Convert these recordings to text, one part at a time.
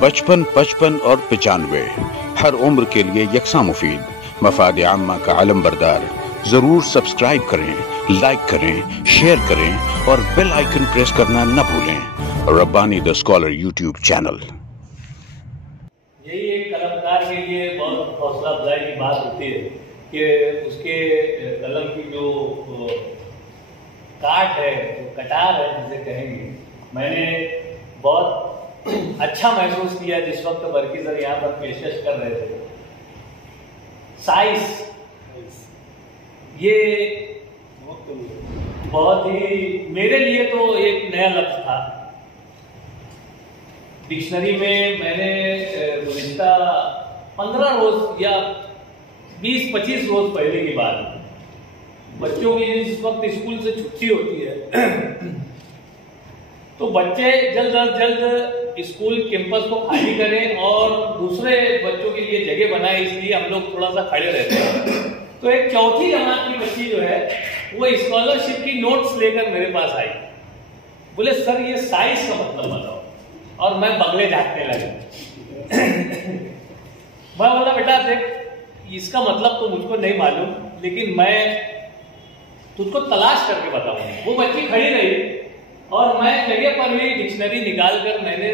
बचपन, 55 और 95 हर उम्र के लिए यकसा मुफीद। मफाद आम्मा का आलम बरदार। जरूर सब्सक्राइब करें, लाइक करें, शेयर करें और बेल आइकन प्रेस करना न भूलें। Rabbani the scholar YouTube channel. यही एक कलमकार के लिए बहुत हौसला अफजाई की बात होती है कि उसके कलम की जो काट है, कटार है जिसे कहेंगे, मैंने बहुत अच्छा महसूस किया जिस वक्त बरकी सर यहाँ पर पेशकश कर रहे थे। साइंस ये बहुत ही मेरे लिए तो एक नया लफ्ज था। डिक्शनरी में मैंने गुज़िश्ता 15 रोज या 20-25 रोज पहले की बात, बच्चों की जिस वक्त स्कूल से छुट्टी होती है तो बच्चे जल्द अज जल्द स्कूल कैंपस को खाली करें और दूसरे बच्चों के लिए जगह बनाए, इसलिए हम लोग थोड़ा सा खड़े रहते हैं। तो एक चौथी जमात की बच्ची जो है वो स्कॉलरशिप की नोट्स लेकर मेरे पास आई। बोले सर ये साइंस का मतलब बताओ, और मैं बगले झाँकने लगे। मैं बोला बेटा देख इसका मतलब तो मुझको नहीं मालूम, लेकिन मैं तुझको तलाश करके बताऊंगा। वो बच्ची खड़ी रही और मैं जगह पर ही डिक्शनरी निकालकर मैंने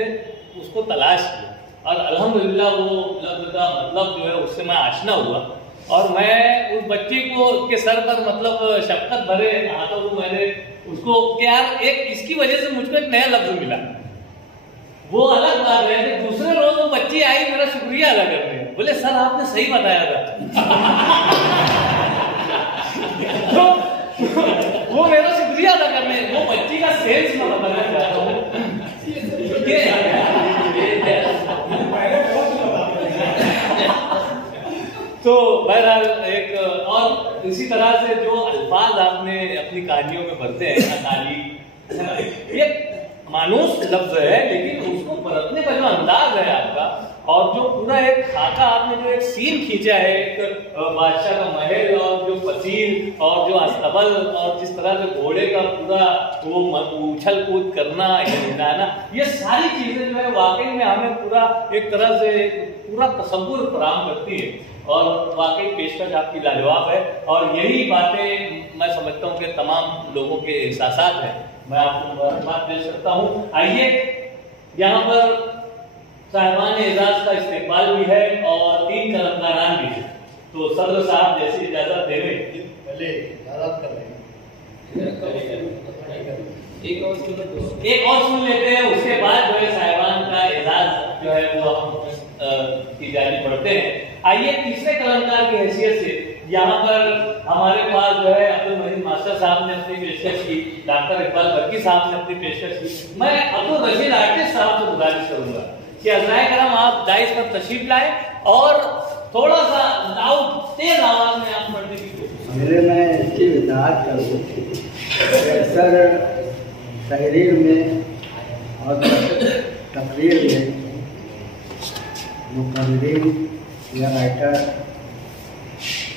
उसको तलाश किया और अल्हम्दुलिल्लाह वो लफ्ज़ का मतलब जो है उससे मैं आशना हुआ। और मैं उस बच्ची को के सर पर मतलब शफकत भरे हाथों को मैंने उसको कि यार एक इसकी वजह से मुझको एक नया लफ्ज मिला। वो अलग बात है कि दूसरे रोज वो बच्ची आई मेरा शुक्रिया अदा करने, बोले सर आपने सही बताया था। तो वो मेरा शुक्रिया अदा करने, वो बच्ची का सेल्स मैं बताना चाहता हूँ। तो बहरहाल एक और इसी तरह से जो अल्फाज आपने अपनी कहानियों में भरते हैं, अकाली, ये मानूस लफ्ज है लेकिन उसको बरतने का जो अंदाज है आपका, और जो पूरा एक खाका आपने जो एक सीन खींचा है, एक बादशाह का महल और जो फसील और जो अस्तबल और जिस तरह से घोड़े का पूरा वो उछल कूद करना, हिलाना, ये सारी चीजें जो है वाकई में हमें पूरा एक तरह से पूरा तसव्वुर फराहम करती है और वाकई पेशकश आपकी लाजवाब है। और यही बातें मैं समझता हूँ कि तमाम लोगों के एहसासात हैं। मैं आपको मुबारकबाद पेश करता हूँ। आइए यहाँ पर साहिबान एजाज का इस्तेकबाल भी है और 3 कलमकारान भी है, तो सदर साहब जैसी इजाजत देवे पहले कर रहे हैं, एक और सुन लेते हैं, उसके बाद जो है साहिबान का एजाज जो है वो हम की जानी पढ़ते हैं। आइए तीसरे कलमकार की हैसियत से यहाँ पर हमारे पास जो है अब्दुल मजीद मास्टर साहब ने अपनी पेशकश की, डॉक्टर इकबाल बरकी साहब ने अपनी पेशकश की। मैं अब्दुल रशीद आर्टिस्ट साहब से गुजारिश करूंगा कि अज़राए करम आप दाइस पर तशरीफ लाए और थोड़ा सा लाउड तेज आवाज में आप पढ़ने की कोशिश। मेरे मैं इसकी वजाहत करूँ सर, तहरीर में और तकरीर में मुकर्रिर या राइटर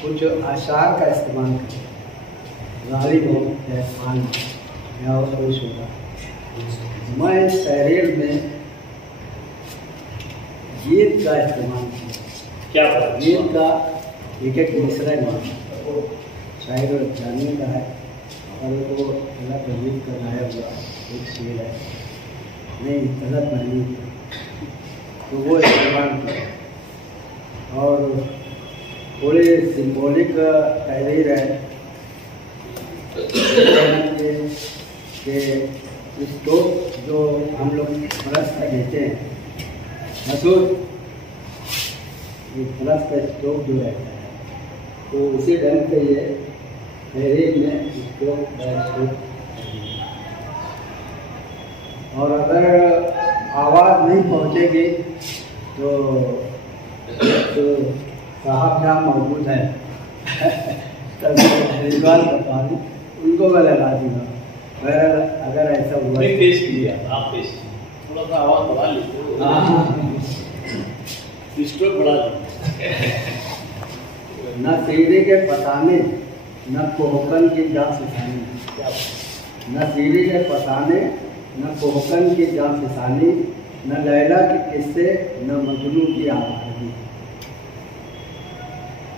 कुछ आशार का इस्तेमाल करें, गालिब हो या खान या और कोई होगा। मैं इस तहरीर में गीत का इस्तेमाल किया। क्या बात? गीत का एक मिसरा शायर और जाने का है और वो अल्लाह तबीब का लाया हुआ एक शेर है, नहीं गलत नहीं, तो वो इस्तेमाल किया। और थोड़े सिंबॉलिक तहरीर है कि स्टोव जो हम लोग प्लस का देते हैं, मसूद ये प्लस का स्टोव जो रहता है, तो उसी ढंग से ये तहरीर में स्टोव और अगर आवाज़ नहीं पहुँचेगी तो साहब जहाँ मौजूद है हरिद्वार का पानी उनको मैं लगा दूँगा। अगर ऐसा हुआ पेश कीजिए, आप पेश थोड़ा सा आवाज़ बढ़ा लीजिए। हाँ स्टोव बढ़ा लीजिए। न सीढ़ी के पताने न कोहकन की जा सिसानी, न सीढ़ी के पताने न कोहकन की जा सिसानी, न लैला के किस्से, न मजनू की आवाज़ी,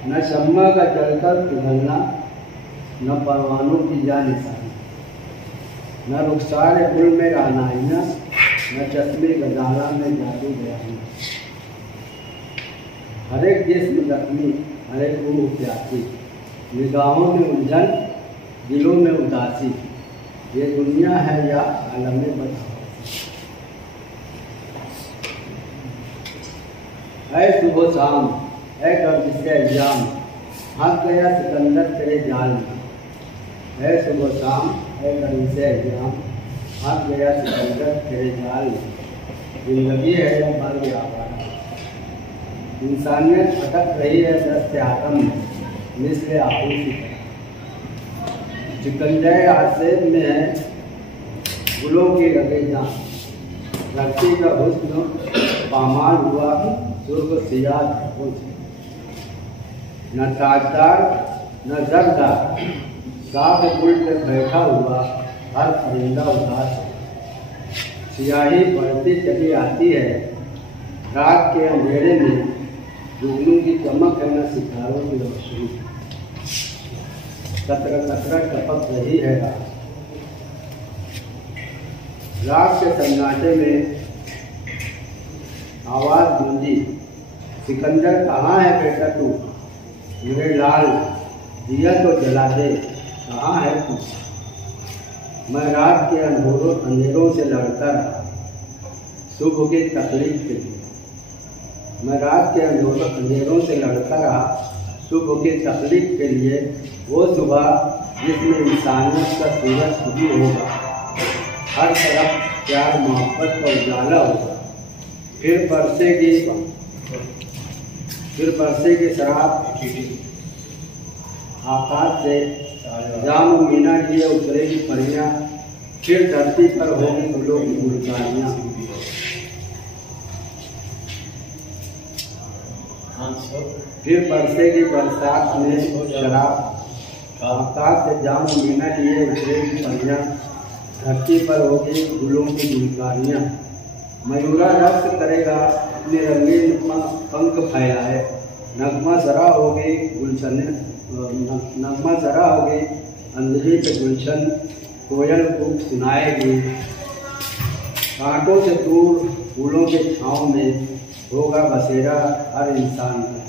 न शम्मा का जलकर पिघलना, न परवानों की जानिसानी, न रुखसार गुल में रानाइना, न चश्मे गजाला में जादू बयानी। हर एक जिस्म जख्मी, हर एक रूह प्यासी, निगाहों में उलझन, दिलों में उदासी, ये दुनिया है या आलम बदहवासी। है सुबह शाम, है गर्द से अय्याम, हंस गया सिकंदर तेरे जाल में। है सुबह शाम, है गर्द से अय्याम, हंस गया सिकंदर तेरे जाल में। जिंदगी है या मर आवारा, इंसानियत अटक रही है दस्ते आदम में, मिस्ल आहू की तरह। शिकंजे आसेब में है गुलों की रगेजां, धरती का हुस्न पामाल हुआ सुर्ख सियाह धब्बों से। न ताजदार न जरदार, साग गुल पे बैठा हुआ हर परिंदा उदास है। सियाही बढ़ती चली आती है, रात के अंधेरे में जुगनू की चमक है न सितारों की रोशनी। कतरा कतरा टपक रही है रात के सन्नाटे में आवाज गूंजी, सिकंदर कहाँ है बेटा तू, मेरे लाल दिया तो जला दे, कहाँ है तू। मैं रात के अंधेरों से लड़ता रहा सुबह की तकलीफ के लिए। मैं रात के अंधेरों से लड़ता रहा सुबह की तकलीफ के लिए। वो सुबह जिसमें इंसानियत का सूरज खुदी होगा, हर तरफ प्यार मोहब्बत का उजाला होगा। फिर बरसेगी शराब आकाश से, जाम मीना लिए उतरेगी परियां, फिर धरती पर होगी फूलों की गुलकारियां। फिर बरसेगी बरसात में शराब, आकाश से जाम मीना लिए उतरेगी परियां, धरती पर होगी फूलों की गुलकारियां। मयूरा रक्त करेगा अपने रंगीन पंख फैलाए, नगमा जरा होगी अंधेरे पे गुलशन, कोयल को सुनाएगी। कांटों से दूर फूलों के छाँव में होगा बसेरा हर इंसान का।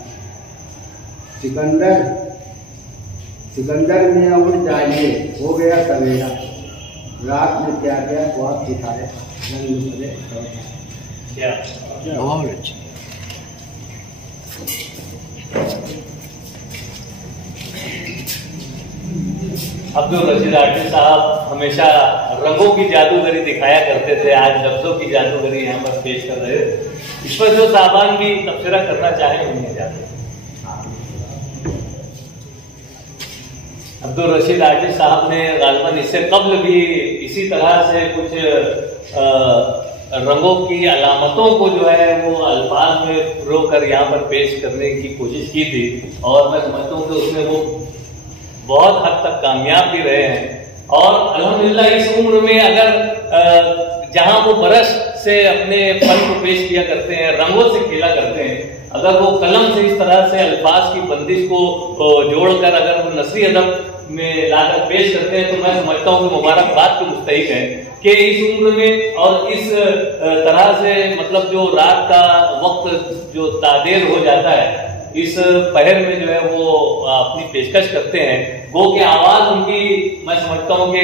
सिकंदर में उड़ जाइए, हो गया सवेरा, रात में क्या क्या ख्वाब दिखाए रंग भरे। बहुत अच्छा। अब्दुल रशीद आर्टिस्ट साहब हमेशा रंगों की जादूगरी दिखाया करते थे, आज लफ्जों की जादूगरी यहाँ पर पेश कर रहे थे। इस पर जो साहबान भी तबसरा करना चाहे उन्हें जाते। अब्दुल रशीद आर्टिस्ट साहब ने गालिबन इससे कब्ल भी इसी तरह से कुछ रंगों की अलामतों को जो है वो अल्फाज में रो कर यहाँ पर पेश करने की कोशिश की थी, और मैं समझता हूँ कि उसमें वो बहुत हद तक कामयाब भी रहे हैं। और अल्हम्दुलिल्लाह इस उम्र में अगर जहां वो बरस से अपने फन को पेश किया करते हैं, रंगों से खेला करते हैं, अगर वो कलम से इस तरह से अल्फाज की बंदिश को जोड़कर अगर वो नसरी अदब में लाकर पेश करते हैं, तो मैं समझता हूँ कि मुबारकबाद के मुस्तहिक है कि इस उम्र में और इस तरह से मतलब जो रात का वक्त जो तादेर हो जाता है, इस पहर में जो है वो अपनी पेशकश करते हैं। गो की आवाज उनकी मैं समझता हूँ कि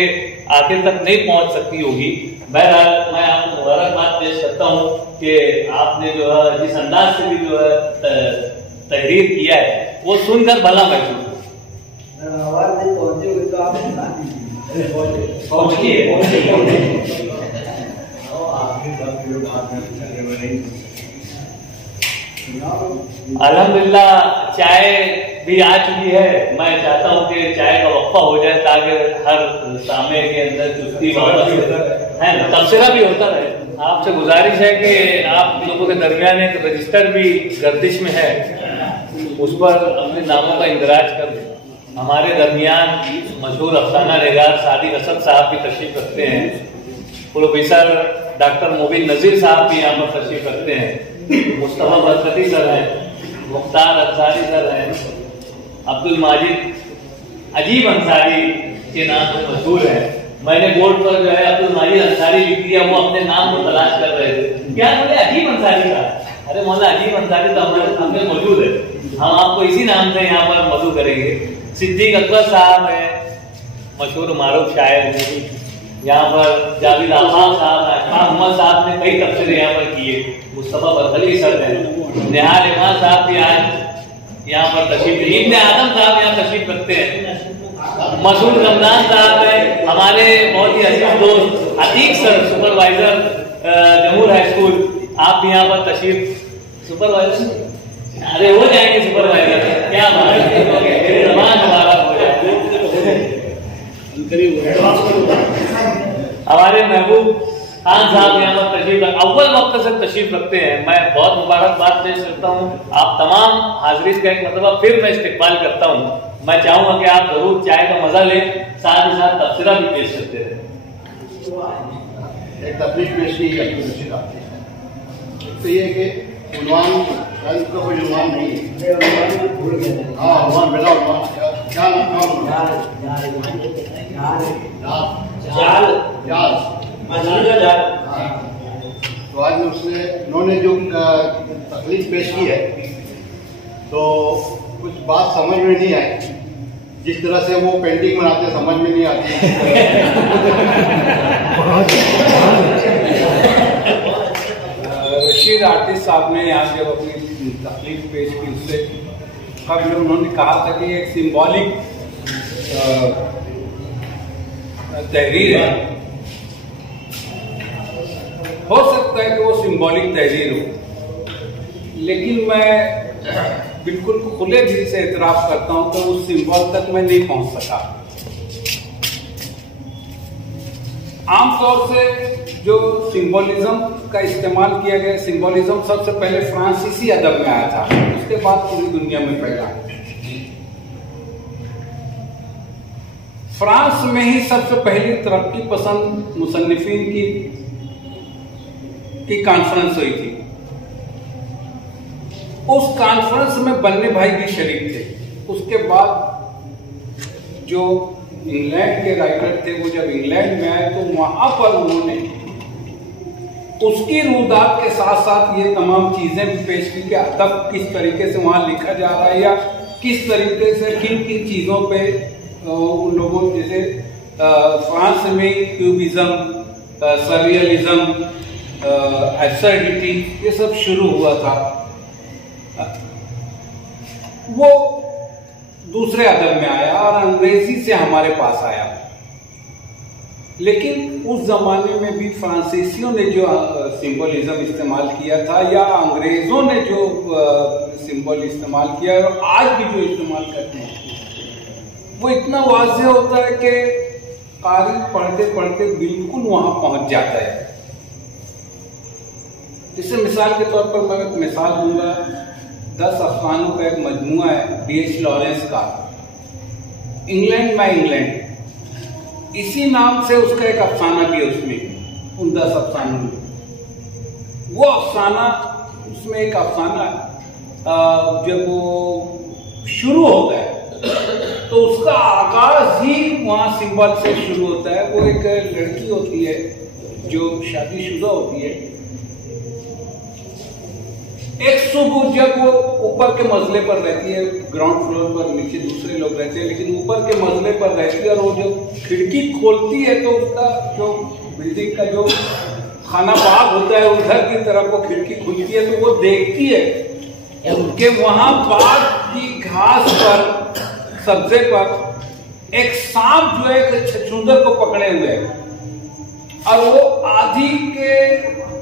आखिर तक नहीं पहुंच सकती होगी। बहरहाल मैं आपको मुबारकबाद पेश करता हूँ कि आपने जो है जिस अंदाज से भी जो है तहरीर किया है वो सुनकर भला महसूस हो। आवाज नहीं पहुंची हुई तो आप अल्हम्दुलिल्लाह चाय भी आ चुकी है। मैं चाहता हूँ कि चाय का वक्फा हो जाए ताकि हर सामे के अंदर चुस्ती है ना, तबसरा भी होता रहे। आपसे गुजारिश है कि आप लोगों के दरमियान एक रजिस्टर भी गर्दिश में है, उस पर अपने नामों का इंदराज कर दें। हमारे दरमियान मशहूर अफसाना निगार सादिक असद साहब की तशरीफ रखते हैं। प्रोफेसर डॉक्टर मोबिन नजीर साहब भी यहाँ पर तशरीफ रखते हैं, मुस्तफा बरकती सर हैं, मुख्तार अंसारी सर हैं, अब्दुल माजिद अजीब अंसारी के नाम से मशहूर है। मैंने बोर्ड पर जो है अब्दुल माजिद अंसारी लिख दिया, वो अपने नाम को तलाश कर रहे थे, क्या बोले अजीब अंसारी का? अरे मौला अजीब अंसारी तो हमारे सामने मौजूद है, हम आपको इसी नाम से यहाँ पर मधु करेंगे। सिद्दीक अकबर साहब है, मशहूर मारूफ शायर, यहाँ पर जावेद आफाक साहब, अहमद साहब ने कई तबसरे यहाँ पर किए, मुस्तफा बरकती सर हैं, निहाल इमाम साहब भी आज यहाँ पर तशरीफ, इब्न आदम साहब यहाँ तशरीफ रखते हैं, मसूद रमजान साहब है, हमारे बहुत ही अजीज दोस्त अतीक सर सुपरवाइजर जमूर हाई स्कूल, आप भी यहाँ पर तशरीफ सुपरवाइजर, अरे हो जाएंगे सुपरवाइजर, क्या बात है, मेरी जबान मुबारक हो जाए। हमारे महबूब खान साहब यहाँ पर तशरीफ अव्वल वक्त से तशरीफ रखते हैं, मैं बहुत मुबारकबाद पेश करता हूँ। आप तमाम हाजिरीन का एक मतलब फिर मैं इस्तेकबाल करता हूँ। मैं चाहूंगा कि आप जरूर चाय का मजा लें, साथ ही साथ तबसरा भी पेश करते रहे। एक तकलीफ पेश की तो ये कि उन्वान का कोई उन्वान नहीं है, हाँ उन्वान बिना उन्वान क्या तो आज उसने उन्होंने जो तकलीफ पेश की है तो कुछ बात समझ में नहीं आई, जिस तरह से वो पेंटिंग बनाते समझ में नहीं आती। रशीद आर्टिस्ट साहब ने यहाँ जब अपनी तकलीफ पेश की उससे कब उन्होंने कहा था कि एक सिंबॉलिक तहरीर है, हो सकता है कि वो सिंबॉलिक तहरीर हो, लेकिन मैं बिल्कुल खुले दिल से एतराफ़ करता हूं कि उस सिंबल तक मैं नहीं पहुंच सका। आमतौर से जो सिंबोलिज्म का इस्तेमाल किया गया, सिंबोलिज्म सबसे पहले फ्रांसीसी अदब में आया था, उसके बाद पूरी दुनिया में फैला। फ्रांस में ही सबसे पहली तरक्की पसंद मुसन्निफीन की कॉन्फ्रेंस हुई थी। उस कॉन्फ्रेंस में बन्ने भाई भी शरीक थे। उसके बाद जो इंग्लैंड के राइटर थे वो जब इंग्लैंड में आए तो वहां पर उन्होंने उसकी रूदात के साथ साथ ये तमाम चीजें भी पेश की कि अदब किस तरीके से वहां लिखा जा रहा है या किस तरीके से किन किन चीजों पे उन लोगों जैसे फ्रांस में क्यूबिज्म, सररियलिज्म, एब्सर्डिटी ये सब शुरू हुआ था। वो दूसरे अदब में आया और अंग्रेजी से हमारे पास आया, लेकिन उस जमाने में भी फ्रांसीसियों ने जो सिंबोलिज्म इस्तेमाल किया था या अंग्रेजों ने जो सिंबल इस्तेमाल किया है और आज भी जो इस्तेमाल करते हैं वो इतना वाज़ेह होता है कि कारी पढ़ते पढ़ते बिल्कुल वहां पहुंच जाता है। इससे मिसाल के तौर पर मैं एक मिसाल दूंगा, 10 अफसानों का एक मजमुआ है B.H. लॉरेंस का, इंग्लैंड माय इंग्लैंड, इसी नाम से उसका एक अफसाना भी है उसमें, उन 10 अफसानों में। वो अफसाना, उसमें एक अफसाना जब वो शुरू होता है तो उसका आगाज ही वहां सिंबल से शुरू होता है। वो एक लड़की होती है जो शादीशुदा होती है। एक सुबह जब वो ऊपर के मंजिले पर रहती है, ग्राउंड फ्लोर पर नीचे दूसरे लोग रहते हैं, लेकिन ऊपर के मंजिले पर रहती है और वो जो खिड़की खोलती है तो उसका जो बिल्डिंग का जो खाना बाग होता है उधर की तरफ वो खिड़की खुलती है तो वो देखती है कि वहां बाग की घास पर, सब्जे पर एक सांप जो है एक छछूंदर को पकड़े हुए है और वो आधी के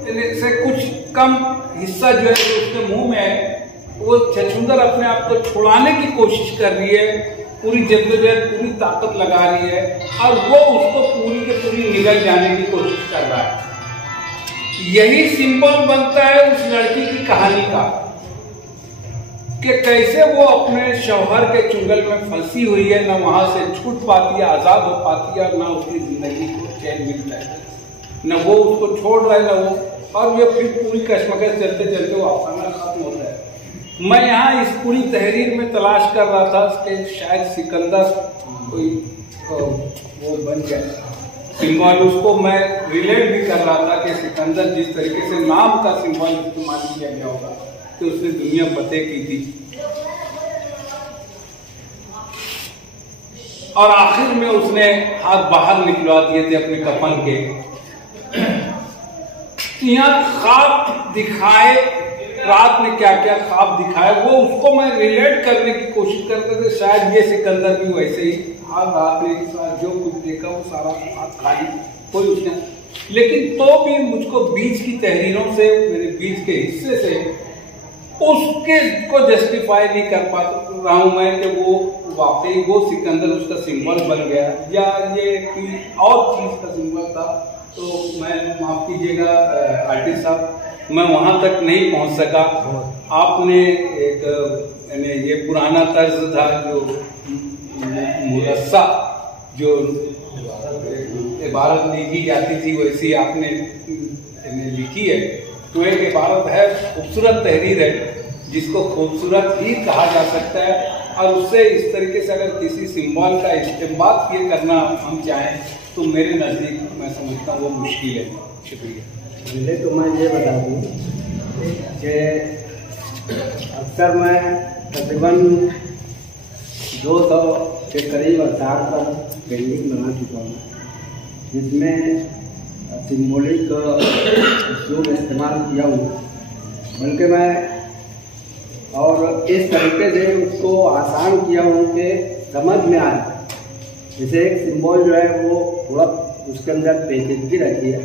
से कुछ कम हिस्सा जो है उसके मुंह में है, वो छछूंदर अपने आप को छुड़ाने की कोशिश कर रही है, पूरी जद्दोजहद पूरी ताकत लगा रही है और वो उसको पूरी के पूरी निगल जाने की कोशिश कर रहा है। यही सिंबल बनता है उस लड़की की कहानी का कि कैसे वो अपने शौहर के चुंगल में फंसी हुई है, ना वहां से छूट पाती है, आजाद हो पाती है और ना उसकी जिंदगी को चैन मिलता है। न वो उसको छोड़ रहा है न वो, और ये फिर पूरी कश्मकश चलते चलते वो अफसाना खत्म होता है। मैं यहाँ इस पूरी तहरीर में तलाश कर रहा था कि शायद सिकंदर कोई वो बन जाए सिंबल, उसको मैं रिलेट भी कर रहा था कि सिकंदर जिस तरीके से नाम का सिंबल इस्तेमाल किया गया होगा तो उसने दुनिया फतेह की थी, और आखिर में उसने हाथ बाहर निकलवा दिए थे अपने कफन के। यहाँ ख्वाब दिखाए, रात में क्या क्या ख्वाब दिखाए वो उसको मैं रिलेट करने की कोशिश करते थे। शायद ये सिकंदर भी वैसे ही, आज रात में जो कुछ देखा वो सारा हाथ खाली, कोई उसने, लेकिन तो भी मुझको बीच की तहरीरों से, मेरे बीच के हिस्से से उसके को जस्टिफाई नहीं कर पा रहा हूं मैं कि वो वाकई वो सिकंदर उसका सिंबल बन गया या ये कोई और चीज का सिंबल था। तो मैं माफ कीजिएगा आर्टिस्ट साहब, मैं वहां तक नहीं पहुंच सका। आपने एक ये पुराना तर्ज था जो मुरस्सा जो इबारत लिखी जाती थी वैसी आपने लिखी है। तो एक इबारत है, खूबसूरत तहरीर है जिसको खूबसूरत ही कहा जा सकता है, और उससे इस तरीके से अगर किसी सिंबल का इस्तेमाल ये करना हम चाहें तो मेरे नज़दीक मैं समझता हूँ वो मुश्किल है। शुक्रिया। पहले तो मैं ये बता दूँ कि अक्सर मैं तकरीबन 200 के करीब आधार पर पेंटिंग बना चुका हूँ, जिसमें सिम्बॉलिक उसलूब इस्तेमाल किया हूँ, बल्कि मैं और इस तरीके से उसको आसान किया हूँ कि समझ में आए। जैसे एक सिंबल जो है वो थोड़ा उसके अंदर पेचीदगी रहती है,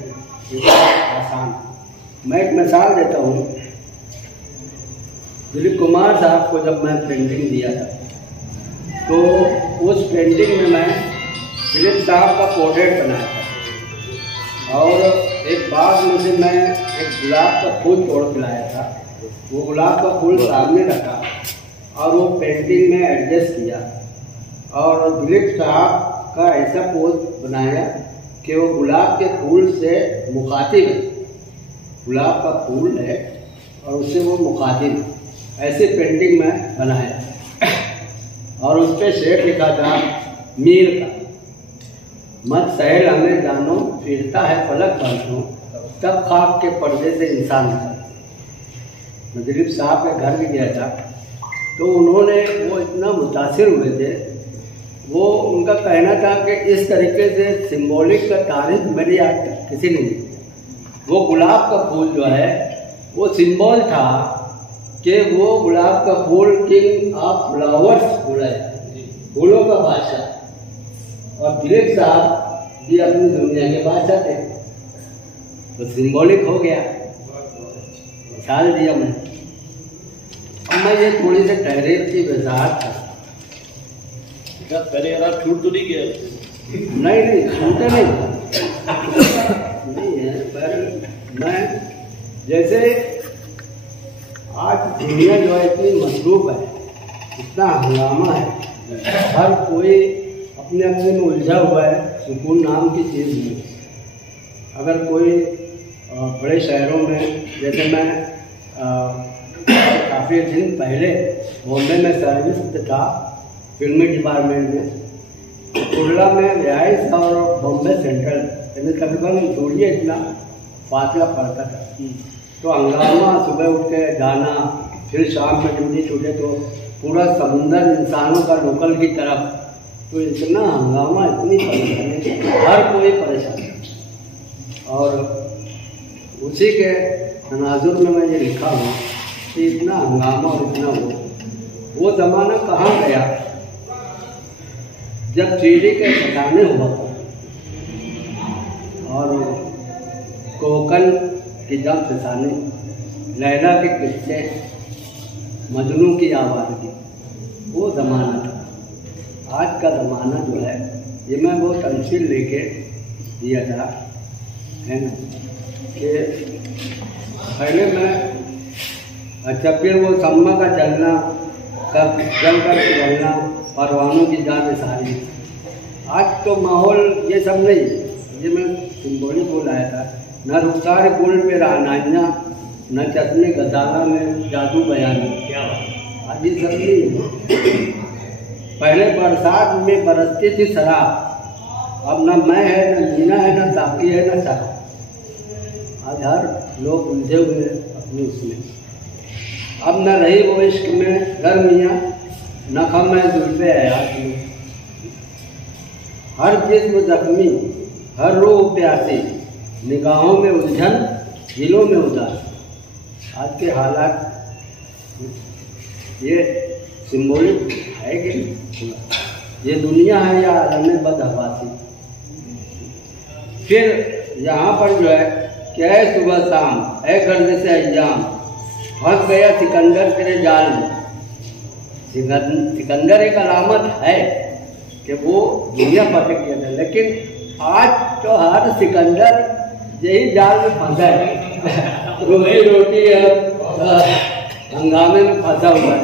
आसान। मैं एक मिसाल देता हूँ। दिलीप कुमार साहब को जब मैं पेंटिंग दिया था तो उस पेंटिंग में मैं दिलीप साहब का पोर्ट्रेट बनाया था, और एक बाग में से मैं एक गुलाब का फूल तोड़ के लाया था। वो गुलाब का फूल सामने रखा और वो पेंटिंग में एडजस्ट किया, और दिलीप साहब का ऐसा पोज बनाया कि वो गुलाब के फूल से मुखातिब है, गुलाब का फूल है और उससे वो मुखातिब है। ऐसे पेंटिंग में बनाया, और उस पर शेर लिखा था मीर का, मत सहल हमें जानो, फिरता है फलक बांटो, तब खाक के पर्दे से इंसान था। मैं दिलीप साहब के घर भी गया था, तो उन्होंने वो इतना मुतासिर हुए थे। वो उनका कहना था कि इस तरीके से सिंबॉलिक का तारीफ मेरी आज तक किसी ने नहीं। वो गुलाब का फूल जो है वो सिंबल था कि वो गुलाब का फूल किंग ऑफ फ्लावर्स फूल है, फूलों का बादशाह, और दिलीप साहब भी अपनी दुनिया के बादशाह थे। तो सिंबॉलिक हो गया, मिसाल दिया मैं। अब मैं ये थोड़ी सी तहरीर की वजाहत था। पहले यार आप छूट तो नहीं गया? नहीं छूटे नहीं है, पर मैं जैसे आज दुनिया जो है इतनी मसरूफ है, इतना हंगामा है, हर कोई अपने अपने में उलझा हुआ है, सुकून नाम की चीज़ नहीं। अगर कोई बड़े शहरों में, जैसे मैं काफ़ी दिन पहले बॉम्बे में सर्विस पे था, फिल्मी डिपार्टमेंट में, कुर्ला में रिहाइश और बॉम्बे सेंट्रल यानी तकरीबन दूरी इतना फासला पड़ता था। तो हंगामा, सुबह उठ के जाना, फिर शाम में ड्यूटी छूटे तो पूरा समुंदर इंसानों का लोकल की तरफ, तो इतना हंगामा, इतनी परेशानी, हर कोई परेशान। और उसी के तनाजुर में मैं ये लिखा हूँ कि इतना हंगामा और इतना वो ज़माना कहाँ गया जब चीड़ी के ठिकाने हुआ था और कोकल की जब फसाने, लैला के किस्से, मजनू की आवाज़गी, वो ज़माना था। आज का ज़माना जो है ये मैं वो तमसील लेके दिया था, है ना, कि पहले मैं अच्छा, फिर वो सम्मा का जलना, कब जल कर पिघलना, परवानों की जान सारी। आज तो माहौल ये सब नहीं, ये मैं सिंबॉलिक वो लाया था। न रुखसार गुल पे रानाइया, न चश्मे गजाला में जादू बयानी। क्या बात। आज ये सब नहीं। पहले बरसात में बरसती थी शराब, अब न मैं है, न मीना है, न साकी है, न शराब। आज हर लोग उलझे हुए हैं अपने उसमें। अब न रही वो इश्क में गर्मियाँ, न कम है जुल्फे हयात में। हर जिस्म जख्मी, हर रूह प्यासी, निगाहों में उलझन, दिलों में उदास। आज के हालात ये सिंबॉलिक है कि ये दुनिया है या आलम बदहवासी। फिर यहाँ पर जो है क्या है, सुबह शाम है गर्द से अय्याम, फंस गया सिकंदर तेरे जाल में। सिकंदर एक अलामत है कि वो दुनिया पटक गया था, लेकिन आज तो हर सिकंदर यही जाल में फंसा है। रोटी है हंगामे में फंसा हुआ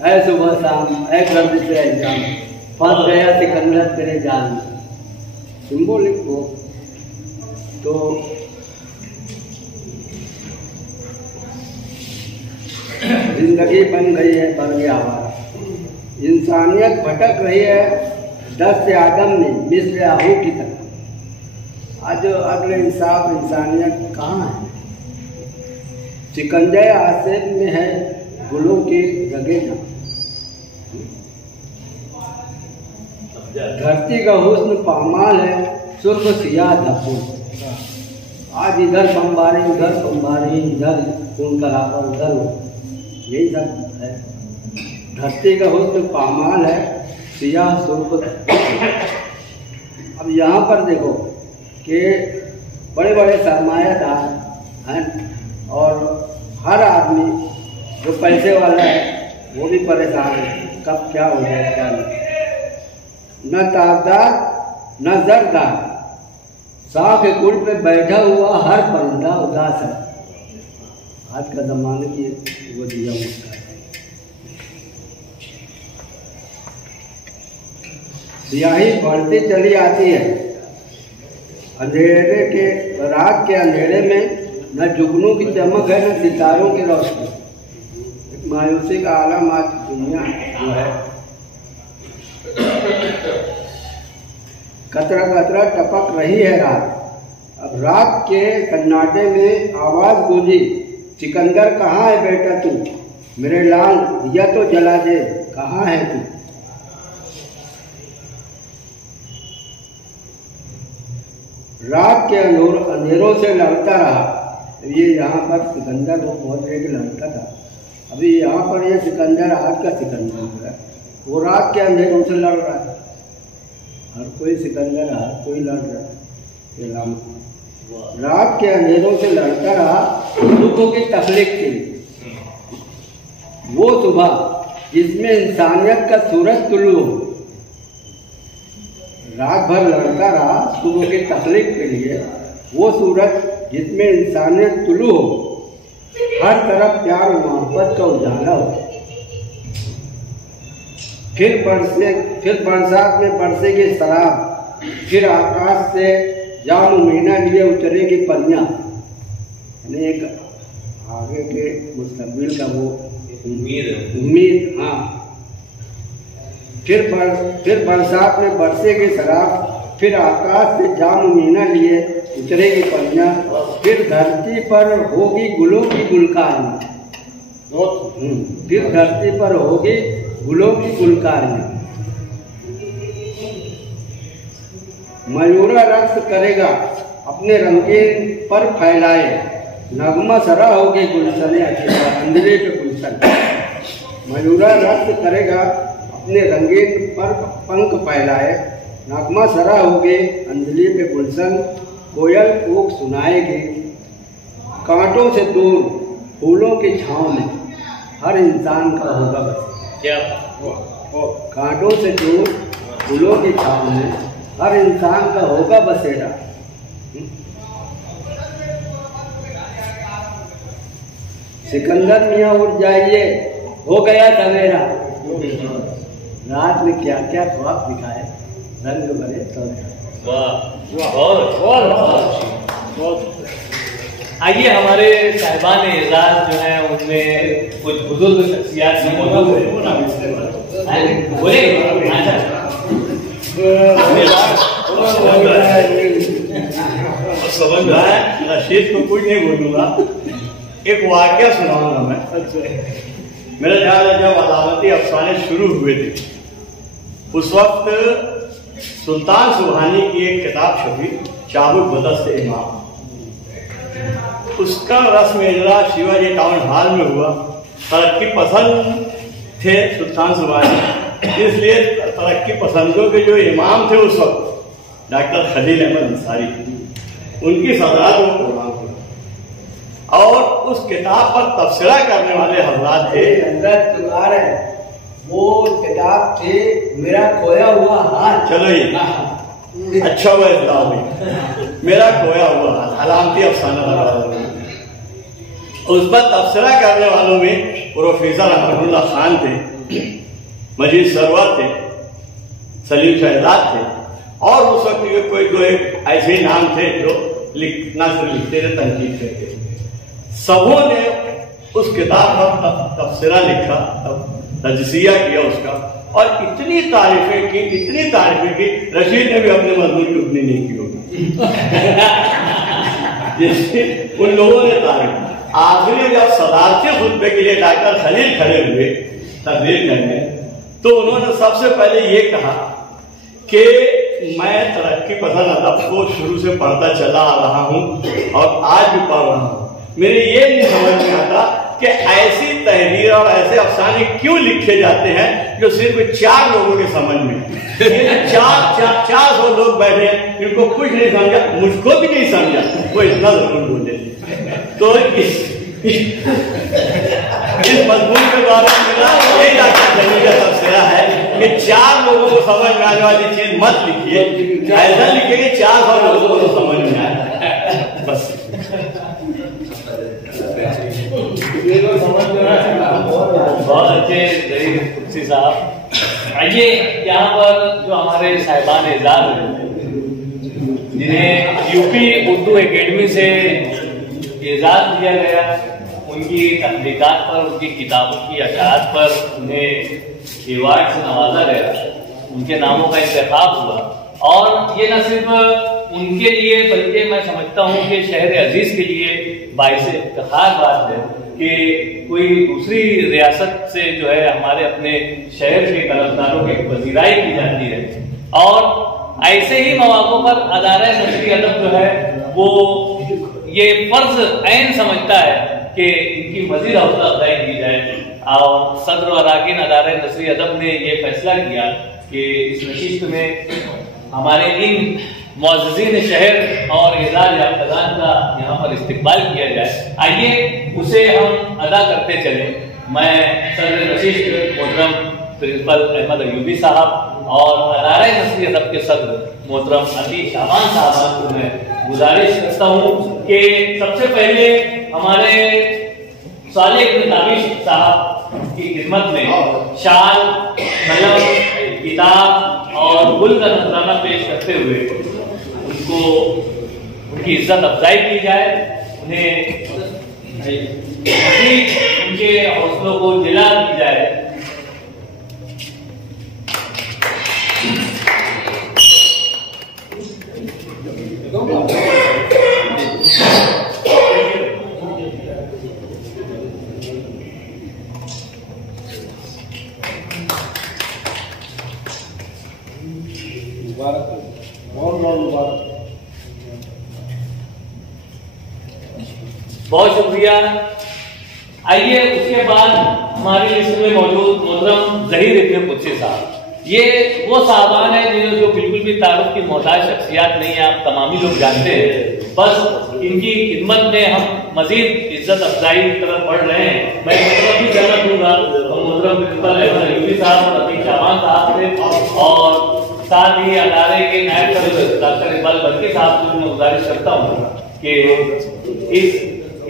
है सुबह शाम है गर्द से अय्याम, फंस गया सिकंदर तेरे जाल में। सिंबॉलिक वो तो जिंदगी बन गई है बरगे आवारा, इंसानियत भटक रही है दस्त आदम में मिस्र आहू की तरह। आज अगले इंसाफ इंसानियत कहाँ है? सिकंदर आसिफ में है गुलों की रगे ना। धरती का हुस्न पामाल है सुर्ख सियाह धब्बों। आज इधर बमबारी उधर बमबारी, इधर खून कराकर उधर, यही सब है। धरती का हुस्न पामाल है सियाह सुर्ख। अब यहाँ पर देखो कि बड़े बड़े सरमायादार हैं और हर आदमी जो पैसे वाला है वो भी परेशान है, कब क्या हो जाए क्या नहीं। न ताकदार न जरदार, शाह के कुल पे बैठा हुआ हर परिंदा उदास है। आज का जमाने की वो दिया मुस्कान। स्याही बढ़ती चली आती है अंधेरे के, रात के अंधेरे में न जुगनू की चमक है न सितारों की रोशनी। एक मायूसी का आलम आज दुनिया जो है। कतरा कतरा टपक रही है रात। अब रात के सन्नाटे में आवाज गूंजी, सिकंदर कहाँ है बेटा तू? मेरे लाल दिया तो जला दे, कहाँ है तू? रात के अंधेरों से लड़ता रहा। ये यहाँ पर सिकंदर वो बहुत एक लड़का था। अभी यहाँ पर ये सिकंदर आज का सिकंदर है, वो रात के अंधेरों से लड़ रहा है। हर कोई सिकंदर है, हर कोई लड़ रहा है। रात के अंधेरों से लड़ता रहा दुखों की तकलीफ के लिए। वो सुबह जिसमें इंसानियत का सूरज तुलू हो। रात भर लड़ता रहा सुबह की तकलीफ के लिए, वो सूरज जिसमें इंसानियत तुलू हो, हर तरफ प्यार और मोहब्बत का उजाला हो। फिर बरसात में बरसेगी शराब, फिर आकाश से जाम महीना लिए उतरेगी परियां। यानी एक आगे के मुस्तकबिल का वो उम्मीद। हाँ, फिर बरसात में बरसेगी शराब, फिर आकाश से जाम महीना लिए उतरेगी परियां, फिर धरती पर होगी गुलों की गुलकारियां। फिर धरती पर होगी गुलों की गुलकारियां। मयूरा रक्स करेगा अपने रंगीन पर फैलाए, नगमा सरा होगी गुलशने अंधेरे पे गुलशन। मयूरा रक्स करेगा अपने रंगीन पर पंख फैलाए, नगमा सरा होगी अंधेरे पे गुलशन। कोयल कूक सुनाएगी कांटों से दूर फूलों की छांव में, हर इंसान का होगा बस। क्या कांटों से दूर फूलों की छांव में हर इंसान का होगा बसेरा। सिकंदर मियाँ उठ जाइए, हो गया सवेरा। रात में क्या क्या ख्वाब दिखाए, रंग भरे तो वाह बहुत। आइए हमारे साहिबान एजाज जो हैं उनमें कुछ बुजुर्ग शख्सियात भी मौजूद हैं। बोले मैं रशीद को कुछ नहीं बोलूंगा, एक वाकया सुनाऊंगा मैं। मेरा ख्याल है जब अलामती अफसाने शुरू हुए थे उस वक्त सुल्तान सुबहानी की एक किताब छपी, चाबुक बदस्त इमाम। उसका रस्म इजरा शिवाजी टाउन हॉल में हुआ। तरक्की पसंद थे सुल्तान सुबहानी, इसलिए तरक्की पसंदों के जो इमाम थे उस वक्त डॉक्टर खलील अहमद अंसारी, उनकी सदारत में प्रोग्राम हुआ और उस किताब पर तबसरा करने वाले हजरात थे। वो किताब थे मेरा खोया हुआ हाथ। चलो ये अच्छा हुआ इस्लाम में मेरा खोया हुआ हाथ, अलामती अफसाना लगा। उस पर तबसरा करने वालों में प्रोफेसर अहमदुल्लाह खान थे, मजीद सरवर थे, सलीम शहजाद थे और उस वक्त के कोई दो एक ऐसे नाम थे जो लिखना से लिखते थे, तनकीद करते थे। सबों ने उस किताब पर तबसरा लिखा, तजसिया किया उसका और इतनी तारीफें की, रशीद ने भी अपने मजमून की उतनी नहीं की होगी जैसे उन लोगों ने तारीफ। आखिरी जब सदारती खुतबे के लिए डॉक्टर खलील खड़े हुए तकरीर करने, तो उन्होंने सबसे पहले ये कहा कि मैं तरक्की पसंद अदब को शुरू से पढ़ता चला आ रहा हूं और आज भी पढ़ रहा हूं। मेरे ये नहीं समझ में आता कि ऐसी तहरीर और ऐसे अफसाने क्यों लिखे जाते हैं जो सिर्फ 4 लोगों के समझ में। 400 लोग बैठे हैं, इनको कुछ नहीं समझा, मुझको भी नहीं समझा, वो इतना जरूर बोले। तो इस मजमून के बारे में मेरा यही डॉक्टर खलील का तबसरा है कि 4 लोगों को समझ में आने वाली चीज मत लिखिए, ऐसा लिखिए कि 400 लोगों को समझ में आए बस। बहुत अच्छे कुर्सी साहब। आइए यहाँ पर जो हमारे साहिबान एजाज हैं जिन्हें यूपी उर्दू एकेडमी से एजाज दिया गया, उनकी तहकीकात पर, उनकी किताबों की अशात पर उन्हें अवार्ड से नवाजा गया, उनके नामों का इंतखाब हुआ। और ये न सिर्फ उनके लिए बल्कि मैं समझता हूँ कि शहर अजीज के लिए बाइस इफ्तिखार बात है कि कोई दूसरी रियासत से जो है हमारे अपने शहर के कलमदारों की वजीराई की जाती है। और ऐसे ही मौक़ों पर अदारा नशरी अदब जो है वो ये फर्ज ऐन समझता है कि इनकी मजीद हौसला अफजाई की जाए। और सदर और अरकान अदारा नशरी अदब ने ये फैसला किया कि इस नशिस्त में हमारे इन मुअज़्ज़िज़ीन शहर और एजाज याफ्तागान का यहाँ पर इस्तिक़बाल किया जाए। आइए उसे हम अदा करते चले। मैं सदर नशिस्त मोहतरम प्रिंसिपल अहमद अयूबी साहब और अदारा नशरी अदब के सदर मोहतरम अतीक शाबान साहब को मैं गुजारिश करता हूँ कि सबसे पहले हमारे साले इब्न ताबिश साहब की खिदमत में शाल, कलम, किताब और गुल का नजराना पेश करते हुए उनको उनकी इज्जत अफजाई की जाए, उन्हें उनके हौसलों को जिला की जाए। बहुत शुक्रिया। आइए उसके बाद हमारी लिस्ट में मौजूद मोहतरम ज़हीर इब्न कुद्सी साहब, ये वो साहबान है जिन्हें जो बिल्कुल भी तारुफ की मोहताज शख्सियात नहीं है, आप तमामी लोग जानते हैं। बस इनकी खिदमत में हम मजीद इज्जत अफजाई की तरफ बढ़ रहे हैं। मैं भी कहना दूंगा मोहतरम प्रिंसिपल अहमद अयूबी साहब और अतीक शाबान साहब से और साथ ही अदारे के नायब सदर डॉक्टर इकबाल बल्की साहब से मैं गुजारिश करता हूँ कि इस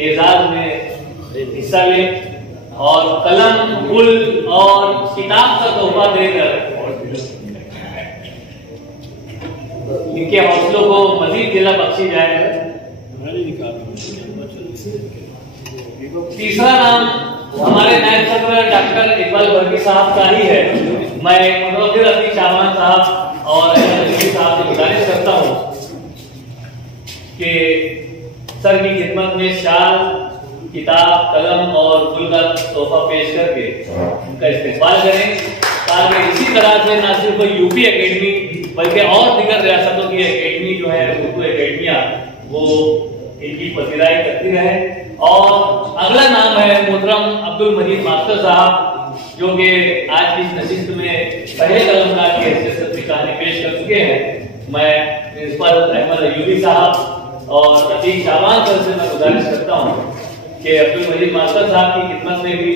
एजाज में हिस्सा लें और कलम, गुल और किताब का तोहफा देकर इनके हौसलों को मजीद दिला बख्शी जाए। तीसरा नाम हमारे नायब सदर डॉक्टर इकबाल वर्की साहब का ही है। मैं मुनव्वर अतीक शाबान साहब और अहमद अली साहब से गुजारिश करता हूँ कि सर की खिदमत में शाल, किताब, कलम और गुल का तोहफा पेश करके उनका इस्तेमाल करें ताकि इसी तरह से न सिर्फ यूपी एकेडमी बल्कि और दीगर रियासतों की एकेडमी जो है उर्दू एकेडमियाँ वो इनकी पसीराई करती रहे। और अगला नाम है मोहतरम अब्दुल मजीद मास्टर साहब, जो कि आज की इस नशिस्त में पहले कलमकार की हैसियत से अपनी कहानी पेश कर चुके हैं। मैं प्रिंसिपल अहमद अयूबी साहब और अतीक शाबान सर से मैं गुजारिश करता हूँ कि अब्दुल मजीद मास्टर साहब की खिदमत में भी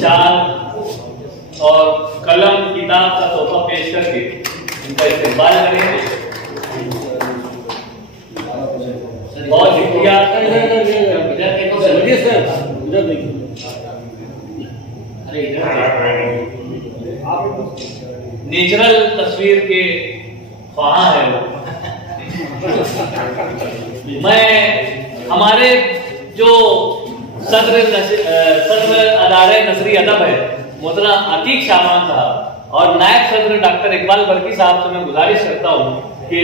शाल और कलम, किताब का तोहफा पेश करके इनका इस्तेमाल करें। बहुत शुक्रिया। नेचुरल तस्वीर के ख्वाहां है वो। मैं हमारे जो सदर अदारे नसरी अदब है मोहतरम अतीक शाबान साहब और नायब सदर डॉक्टर इकबाल वर्की साहब से मैं गुजारिश करता हूँ कि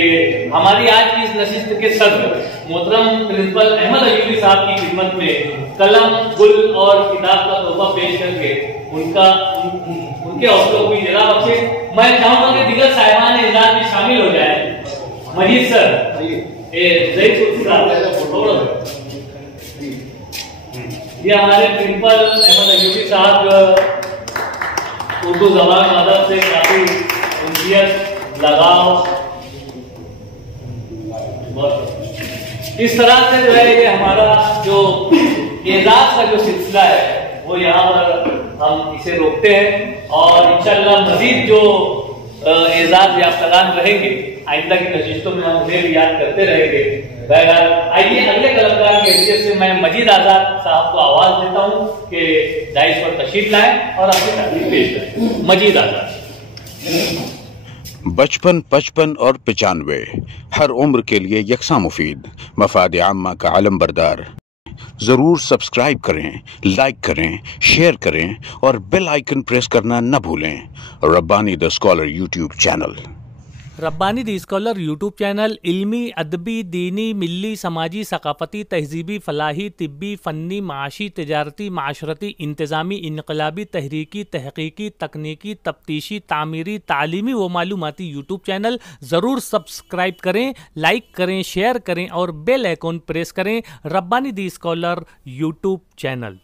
हमारी आज की इस नशिस्त के सदर मोहतरम प्रिंसिपल अहमद अयूबी साहब की खिदमत में कलम, गुल और किताब का तोहफा पेश करके उनके हौसलों को जरा बख्शे। मैं चाहूंगा कि दीगर साहिबान इजलास में शामिल हो जाए। मजीद सर, ये हमारे प्रिंसिपल अहमद अयूबी साहब उर्दू ज़बान अदब से काफी उनसियत, लगाव, इस तरह से जो है ये हमारा जो एजाज का जो सिलसिला है वो यहाँ पर हम इसे रोकते हैं और इंशाअल्लाह मजीद जो एजाज याफ्तागान रहेंगे आइंदा की नशिस्तों में हम उन्हें भी याद करते रहेंगे। बहरहाल आइए अगले कलमकार की हैसियत से मैं मजीद आजाद साहब को आवाज देता हूँ कि दाइश पर तशरीफ लाएं और अपनी तकलीफ पेश करें। मजीद आजाद। बचपन, 55 और 95 हर उम्र के लिए यकसा मुफीद, मफाद आम्मा का आलम बरदार। जरूर सब्सक्राइब करें, लाइक करें, शेयर करें और बेल आइकन प्रेस करना न भूलें। Rabbani the scholar YouTube channel. Rabbani the scholar YouTube channel इल्मी, अदबी, दीनी, मिली, समाजी, सकाफती, तहजीबी, फलाही, तिब्बी, फ़न्नी, माशी, तिजारती, माशरती, इंतज़ामी, इनकलाबी, तहरीकी, तहकीकी, तकनीकी, तफ्तीशी, तामीरी, तालीमी व मालूमाती यूट्यूब चैनल ज़रूर सब्सक्राइब करें, लाइक करें, शेयर करें और बेल आइकन प्रेस करें। Rabbani the scholar YouTube channel.